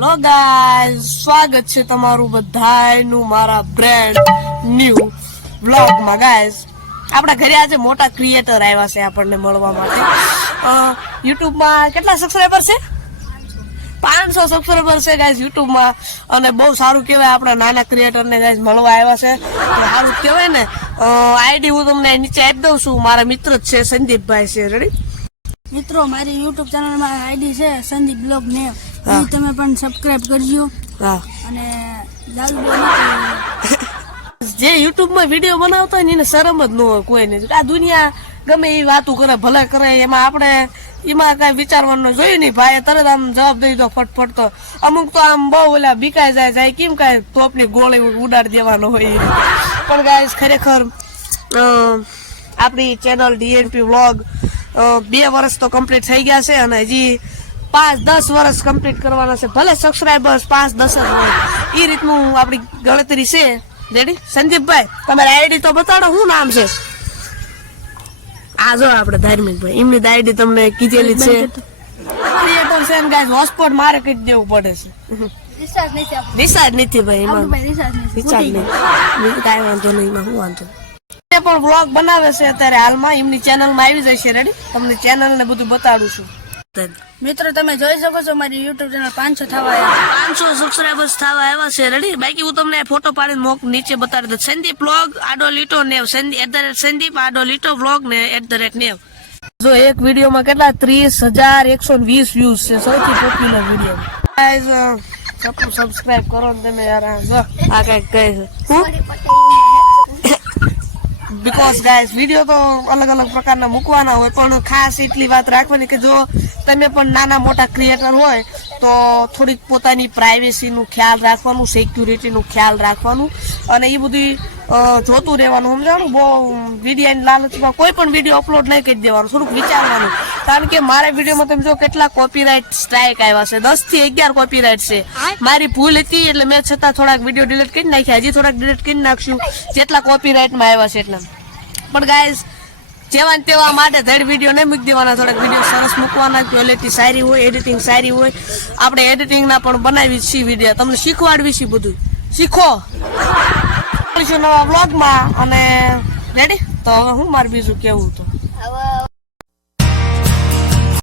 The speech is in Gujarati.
હેલો ગાઈઝ, સ્વાગત છે તમારું બધાયનું મારા બ્રેન્ડ ન્યુ વ્લોગમાં. ગાઈઝ, આપણા ઘરે આજે મોટા ક્રિએટર આવ્યા છે આપણને મળવા માટે. યુટ્યુબમાં કેટલા સબસ્ક્રાઈબર છે? 500 સબસ્ક્રાઈબર છે ગાઈઝ યુટ્યુબમાં. અને બહુ સારું કહેવાય, આપણા નાના ક્રિએટરને ગાઈઝ મળવા આવ્યા છે. સારું કહેવાય ને. આઈડી હું તમને નીચે આપી દઉં છું. મારા મિત્ર જ છે, સંદીપભાઈ છે. રેડી મિત્રો, મારી યુટ્યુબ ચેનલમાં આઈડી છે સંદીપ બ્લોગ નેમ. તમે પણ સબસ્ક્રાઇબ કરજો. હા, અને જે યુટ્યુબમાં વિડીયો બનાવતા હોય ને એને શરમ જ ન હોય કોઈને. આ દુનિયા ગમે એ વાતું કરે, ભલે કરે, એમાં આપણે એમાં કઈ વિચારવાનું જોયું નહીં. ભાઈ તરત આમ જવાબ દઈ દો ફટફટ. તો અમુક તો આમ બહુ ઓલા બીકાઈ જાય કેમ કાંઈ તોપની ગોળી ઉડાડી દેવાનો હોય. પણ ગાઈસ, ખરેખર આપણી ચેનલ ડીએનપી વ્લોગ 2 વર્ષ તો કમ્પ્લીટ થઈ ગયા છે અને હજી 5-10 વર્ષ કમ્પ્લીટ કરવાના છે. ભલે સબસ્ક્રાઈબર્સ 5-10 જ હોય, એ રીતનું આપણી ગણતરી છે. રેડી સંદીપભાઈ, તમારી આઈડી તો બતાડો, શું નામ છે? આ જો આપણે ધાર્મિકભાઈ, એમની આઈડી તમને કીધેલી છે. ક્રિએટર છે ને ગાઈસ, હોટસ્પોટ મારે કહી દેવું પડે છે. રિચાર્જ નથી ભાઈ, એમાં રિચાર્જ નહીં. કાંઈ વાંધો નહીં, એમાં શું વાંધો. પણ વ્લોગ બનાવે છે અત્યારે હાલમાં, એમની ચેનલમાં આવી જશે. રેડી, તમને ચેનલ ને બધું બતાડું છું. મિત્રો, તમે જોઈ શકો છો મારી યુટ્યુબ ચેનલ 500 થવા આવ્યા. 500 સબસ્ક્રાઈબર્સ થવા આવ્યા છે. રેડી, બાકી હું તમને ફોટો પાડીને નીચે બતાડી દઉં. સંદીપ વ્લોગ આડો લીટો નેવ, સંદીપ આડો લીટો વ્લોગ ને @નેવ. જો એક વિડીયોમાં કેટલા 30,120 વ્યૂઝ છે, સૌથી પોપ્યુલર વિડીયો. ગાઈઝ, સબસ્ક્રાઇબ કરો ને તમે યાર. જો આ કઈક કહે છે બીકોઝ ગાઈઝ, વિડીયો તો અલગ અલગ પ્રકારના મૂકવાના હોય, પણ ખાસ એટલી વાત રાખવાની કે જો તમે પણ નાના મોટા ક્રિએટર હોય તો થોડીક પોતાની પ્રાઇવેસીનું ખ્યાલ રાખવાનું, સિક્યુરિટીનું ખ્યાલ રાખવાનું અને એ બધી જોતું રહેવાનું. સમજાણું? બહુ વિડીયોની લાલચમાં કોઈ પણ વિડીયો અપલોડ નહીં કરી દેવાનું, થોડુંક વિચારવાનું. કારણ કે મારા વિડીયોમાં તમે જો કેટલા કોપીરાઇટ સ્ટ્રાઇક આવ્યા છે, 10 થી 11 કોપીરાઇટ છે. મારી ભૂલ હતી એટલે મેં છતાં થોડાક વિડીયો ડિલીટ કરી નાખ્યા, હજી થોડાક ડિલીટ કરી નાખશું જેટલા કોપીરાઇટમાં આવ્યા છે એટલા. પણ ગાઈઝ, જેવા ને તેવા માટે ધડ વિડીયો નહીં મૂકી દેવાના, થોડાક વિડીયો સરસ મૂકવાના, ક્વોલિટી સારી હોય, એડિટિંગ સારી હોય. આપણે એડિટિંગના પણ બનાવી છીએ વિડીયો, તમને શીખવાડવી છે, બધું શીખો. નવા બ્લોગમાં. અને રેડી, તો હવે હું મારે બીજું કેવું તો